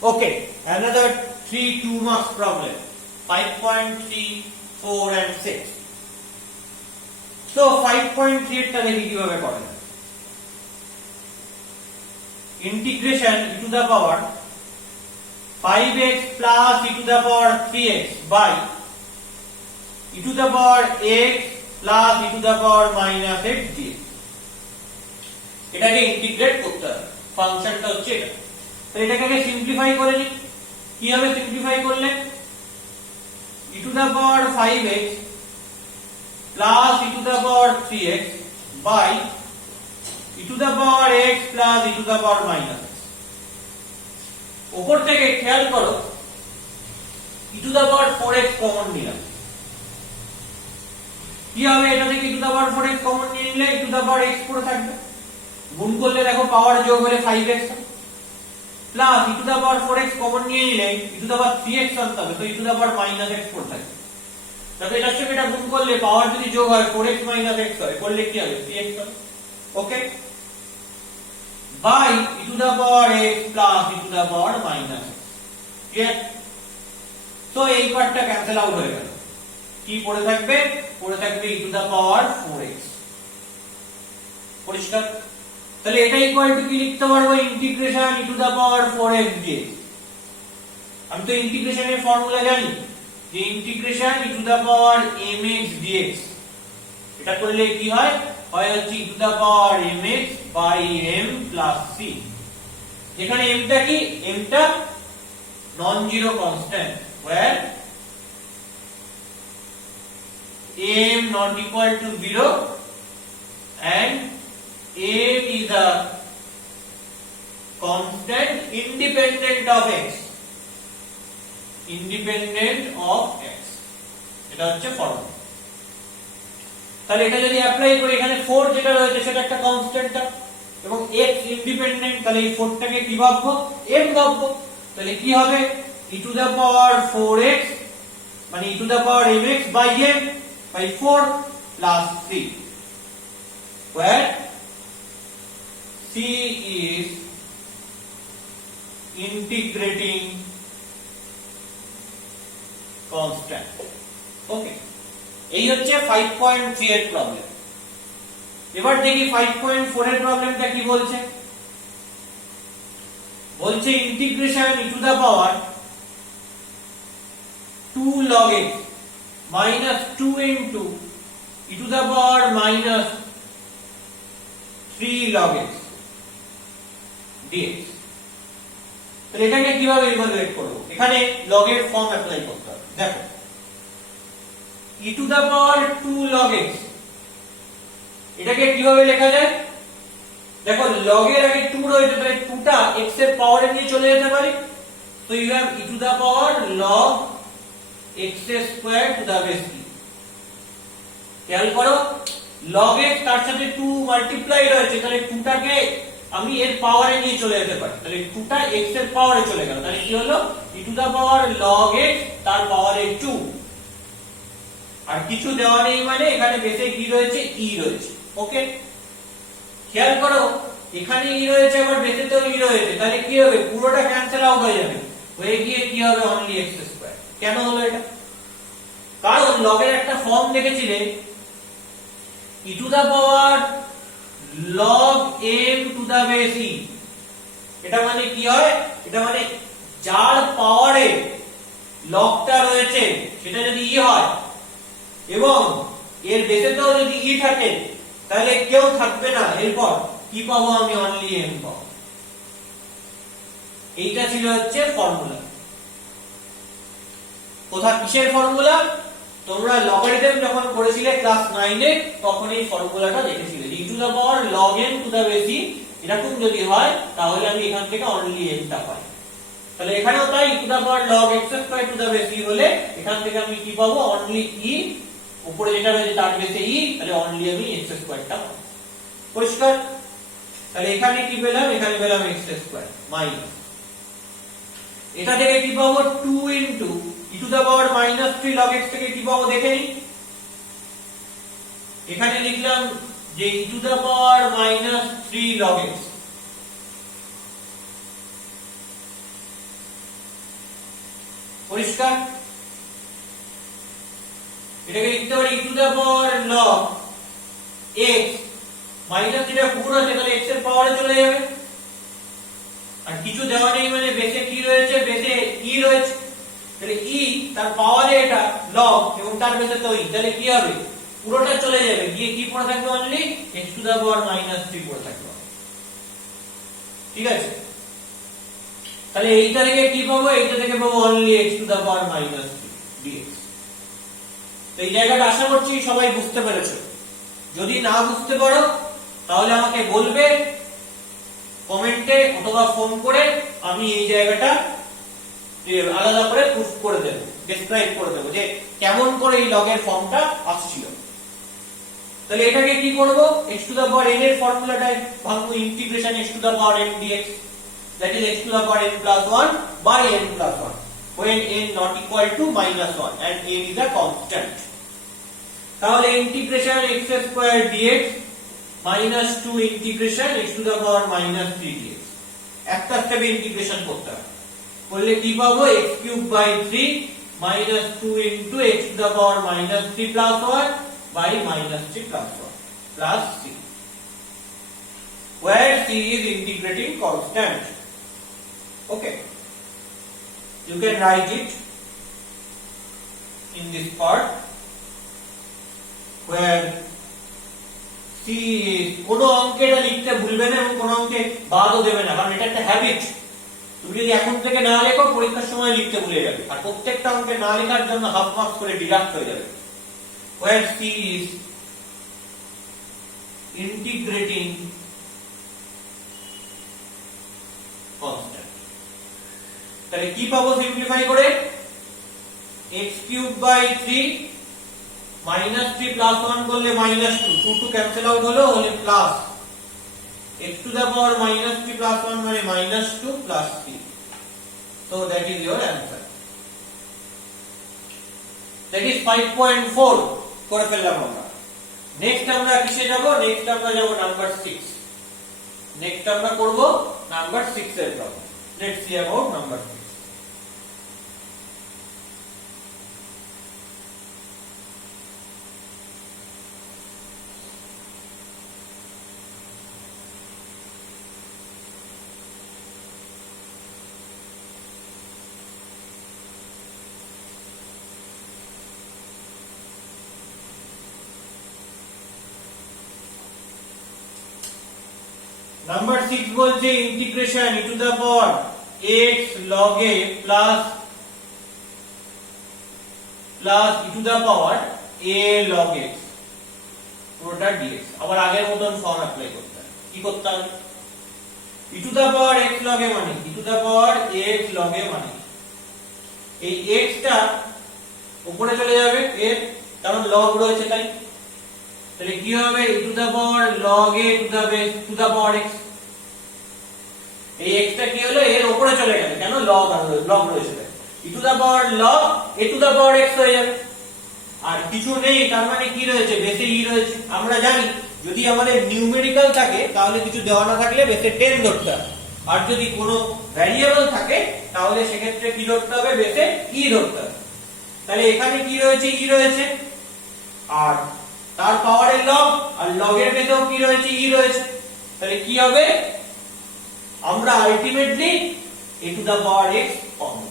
Okay, another 3 2 marks problem. 5.3, 4 and 6. So 5.3 টা দেখি কিভাবে করা যায়। Integration e to the power 5x plus e to the power 3x by e to the power x plus e to the power minus x dx. এটাকে integrate করতে হবে। ফাংশনটা হচ্ছে এটা। তো এটাকে আগে সিম্পলিফাই করে নিই। কিভাবে সিম্পলিফাই করলে e to the power 5x plus e to the power 3x by e to the power x plus e to the power minus x। উপর থেকে খেয়াল করো e to the power 4x common নিলাম। কি হবে এটা থেকে e to the power 4x common নিয়ে নিলে e to the power x পড়ে থাকবে। গুণ করলে দেখো পাওয়ার যোগ হলে 5x plus e to the power 4x common নিয়ে নিলে e to the power 3x আনতে হবে, তো e to the power minus x পড়ে থাকবে। তবে এটার সঙ্গে এটা গুণ করলে পাওয়ার যদি যোগ হয় 4x minus x হয়, করলে কি হবে 3x হবে। ওকে, by e to the power x plus e to the power minus x। Clear? তো এই পার্টটা ক্যান্সেল আউট হয়ে গেল। কি পড়ে থাকবে? পড়ে থাকবে e to the power 4x। পরিষ্কার? তাহলে এটা ইকুয়াল টু কি লিখতে পারবো? Integration e to the power 4x dx। আমি তো ইন্টিগ্রেশনের ফর্মুলা জানি যে integration e to the power mx dx। এটা করলে কি হয়? হয় হচ্ছে e to the power mx by m plus c। এখানে m টা কি? m টা non zero constant where m not equal to 0 and m is a constant independent of x। independent of x এটা হচ্ছে ফর্মুলা। তাহলে এটা যদি apply করি, এখানে 4 যেটা রয়েছে সেটা একটা কনস্ট্যান্ট এবং x ইন্ডিপেন্ডেন্ট, তাহলে এই 4 টাকে কি ভাববো? m ভাববো। তাহলে কি হবে? e to the power 4x মানে e to the power mx by m by 4 plus c, where c is integrating constant। ওকে, এই হচ্ছে 5.3 এর প্রবলেম। এবার দেখি 5.4 এর প্রবলেমটা কি বলছে। বলছে integration e to the power 2 log x minus 2 into e to the power minus 3 log x dx। তাহলে এটাকে কিভাবে ইভালুয়েট করব? এখানে log এর ফর্ম অ্যাপ্লাই করতে হবে। দেখো e to the power 2 log x এটাকে কিভাবে লেখা যায়? দেখো log এর আগে 2 রয়েছে, তাহলে 2 টা x এর পাওয়ারে নিয়ে চলে যেতে পারি। তো you have e to the power log x square to the base e। খেয়াল করো log x তার সাথে 2 মাল্টিপ্লাই রয়েছে, তাহলে 2 টাকে আমি এর পাওয়ারে নিয়ে চলে যেতে পারি। তাহলে 2 টা x এর পাওয়ারে চলে গেল, তাহলে কি হলো? e to the power log x তার পাওয়ারে 2। আর কিছু দেওয়া নেই মানে এখানে বেসে কি রয়েছে? e রয়েছে। ওকে, খেয়াল করো এখানে e রয়েছে আবার বেসেতেও e রয়েছে, তাহলে কি হবে? পুরোটা ক্যান্সেল আউট হয়ে যাবে, হয়ে গিয়ে কি হবে? Only x square. কেন হলো এটা? কারণ log এর একটা ফর্ম দেখেছিলে e to the power log m to the base e। এটা মানে কি হয়? এটা মানে যার পাওয়ারে লগটা রয়েছে সেটা যদি e হয় এবং এর বেসেতেও যদি e থাকে, তাহলে কেউ থাকবে না, এরপর কি পাবো আমি? অনলি m পাবো। এইটা ছিল হচ্ছে ফর্মুলা। কোথা কিসের ফর্মুলা? তোমরা লগারিদম যখন করেছিলে ক্লাস 9 এ তখন এই ফর্মুলাটা দেখেছিলে। e to the power log n to the base e এরকম যদি হয় তাহলে আমি এখান থেকে অনলি m টা পাই। তাহলে এখানেও তাই e to the power log x square to the base e হলে এখান থেকে আমি কি পাবো? অনলি e, উপরে যেটা রয়েছে তার বেসে e, তাহলে অনলি আমি x স্কয়ার টা পাবো। পরিষ্কার? তাহলে এখানে কি পেলাম? এখানে পেলাম x স্কয়ার মাইনাস এটা থেকে কি পাবো? 2 into e to the power minus 3 log x থেকে কি পাবো দেখে নিই। এখানে লিখলাম যে e to the power minus 3 log x পরিষ্কার? এটাকে লিখতে পারি e to the power log x minus যেটা পুরো আছে তাহলে x এর পাওয়ারে চলে যাবে, আর কিছু দেওয়া নেই মানে বেসে কি রয়েছে, বেসে e রয়েছে, তাহলে e তার পাওয়ারে এটা log এবং তার বেসে তো e, তাহলে কি হবে পুরোটা চলে যাবে, গিয়ে কি পড়ে থাকবে only x to the power minus 3 পড়ে থাকবে। ঠিক আছে, তাহলে এইটা থেকে কি পাবো, এইটা থেকে পাবো only x to the power minus 3 dx। তো এই জায়গাটা আশা করছি সবাই বুঝতে পেরেছো। যদি না বুঝতে পারো তাহলে আমাকে বলবে কমেন্টে অথবা ফোন করে, আমি এই জায়গাটা আলাদা করে প্রুফ করে দেব, ডেসক্রাইব করে দেব যে কেমন করে এই লগের ফর্মটা আসছিল। তাহলে এটাকে কি করব, x to the power n এর ফর্মুলাটাই ভাঙবো, integration x to the power n dx, that is x to the power n plus 1 by n plus 1 when n not equal to minus 1 and n is a constant। তাহলে integration x square dx minus 2 integration x to the power minus 3 dx, একটা স্টেপে integration করতে হবে, করলে কি পাবো x cube by 3 minus 2 into x to the power minus 3 plus 1 by minus 3 plus 1 plus c, where c is integrating constant। Okay, you can write it in this part where c is, কোনো অঙ্কে এটা লিখতে ভুলবে না এবং কোনো অঙ্কে বাদও দেবে না, কারণ এটা একটা হ্যাবিট। তুমি যদি এখন থেকে না লেখো পরীক্ষার সময় লিখতে ভুলে যাবে, আর প্রত্যেকটা অঙ্কে না লেখার জন্য হাফ মার্কস করে ডিডাক্ট হয়ে যাবে। where c is integrating constant, তাহলে কি পাবো সিম্পলিফাই করে, x cube by 3 minus 3 plus 1 করলে minus 2, 2 to cancel out হলো, হলে plus x to the power minus 3 plus 1 মানে minus 2 plus 3, so that is your answer, that is 5.4 করে ফেললাম আমরা। নেক্সট আমরা কিসে যাব, নেক্সট আমরা যাব নাম্বার 6, নেক্সট আমরা করব নাম্বার 6 এর প্রবলেম। Let's see about number 6। Number 6 বলছে integration e to the power x log a plus e to the power a log x পুরোটা dx। আবার আগের মতন ফর্ম অ্যাপ্লাই করতে হবে। কি করতে হবে, e to the power x log a মানে e to the power x log a মানে এই x টা উপরে চলে যাবে এর, কারণ log রয়েছে তাই, তাহলে কি হবে e to the power log a to the base to the power x, এই x টা কি হলো এর উপরে চলে গেল, কেন log রয়েছে তাই, e to the power log a to the power x হয়ে যাবে, আর কিছু নেই তার মানে কি রয়েছে, বেসে e রয়েছে। আমরা জানি যদি আমাদের নিউমেরিক্যাল থাকে তাহলে কিছু দেওয়া না থাকলে বেসে 10 ধরতে হবে, আর যদি কোনো ভ্যারিয়েবল থাকে তাহলে সেক্ষেত্রে কি ধরতে হবে, বেসে e ধরতে হবে। তাহলে এখানে কি রয়েছে, e রয়েছে, আর তার পাওয়ারের লগ, আর লগের বেসেও কি রয়েছে, e রয়েছে, তাহলে কি হবে, আমরা ultimately a to the power x পাবো।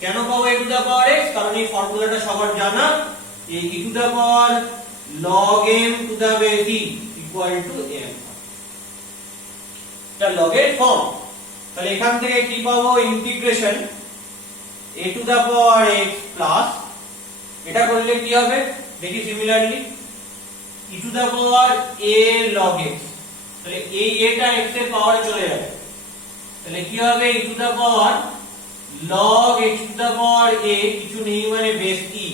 কেন পাবো a to the power x, কারণ এই ফর্মুলাটা সবার জানা, এই e to the power log m to the base e equal to m, এটা লগের ফর্ম। তাহলে এখান থেকে কি পাবো, integration a to the power x plus, এটা করলে কি হবে দেখি similarly e to the power a log x, তাহলে এই a টা x এর পাওয়ারে চলে যাবে, তাহলে কি হবে e to the power log x to the power a, কিছু নেই মানে বেস e,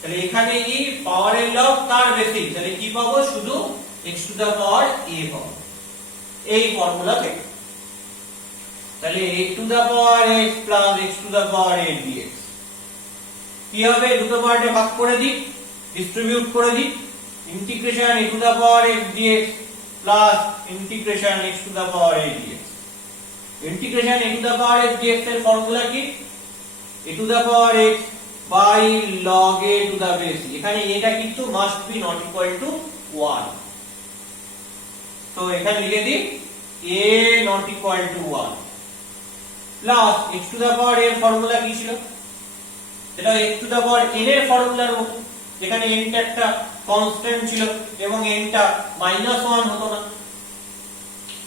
তাহলে এখানে e পাওয়ারের log তার বেসে, তাহলে কি পাবো শুধু x to the power a পাবো এই ফর্মুলা থেকে। তাহলে a to the power x plus x to the power a dx কি হবে, দুটো পার্টে ভাগ করে দিই, ডিস্ট্রিবিউট করে দিই, integration a to the power x dx plus integration x to the power a dx। Integration a to the power x dx এর ফর্মুলা কি, a to the power x by log a to the base c, এখানে এটা কিন্তু must be not equal to 1, তো এখানে লিখে দিই a not equal to 1 plus x to the power এর ফর্মুলা কি ছিল, এটা x to the power n এর ফর্মুলার মতো, যেখানে n টা একটা কনস্ট্যান্ট ছিল এবং n টা -1 হতো না।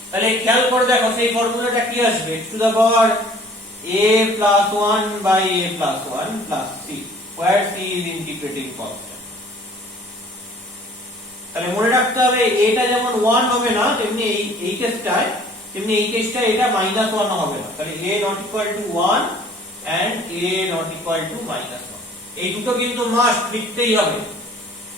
তাহলে খেয়াল করে দেখো সেই ফর্মুলাটা কি আসবে, x to the power a plus 1 by a plus 1 plus c, where c is integrating constant। তাহলে মনে রাখতে হবে এটা যেমন 1 হবে না, তেমনি এই কেসটায় এটা -1 হবে না। তাহলে a not equal to 1 and a not equal to -1, এই দুটো কিন্তু মাস্ট লিখতেই হবে।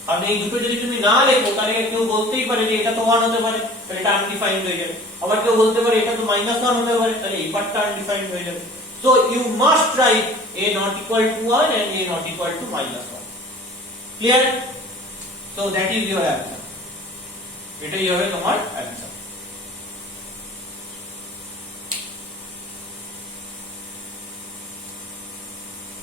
কারণ এই দুটো যদি তুমি না লেখো তাহলে কেউ বলতেই পারে যে এটা তো 1 হতে পারে, তাহলে এটা আনডিফাইন্ড হয়ে যাবে। আবার কেউ বলতে পারে এটা তো -1 হতে পারে, তাহলে এই পার্টটা আনডিফাইন্ড হয়ে যাবে। So you must write a not equal to 1 and a not equal to -1. Clear? So that is your answer. এটাই হবে তোমার answer.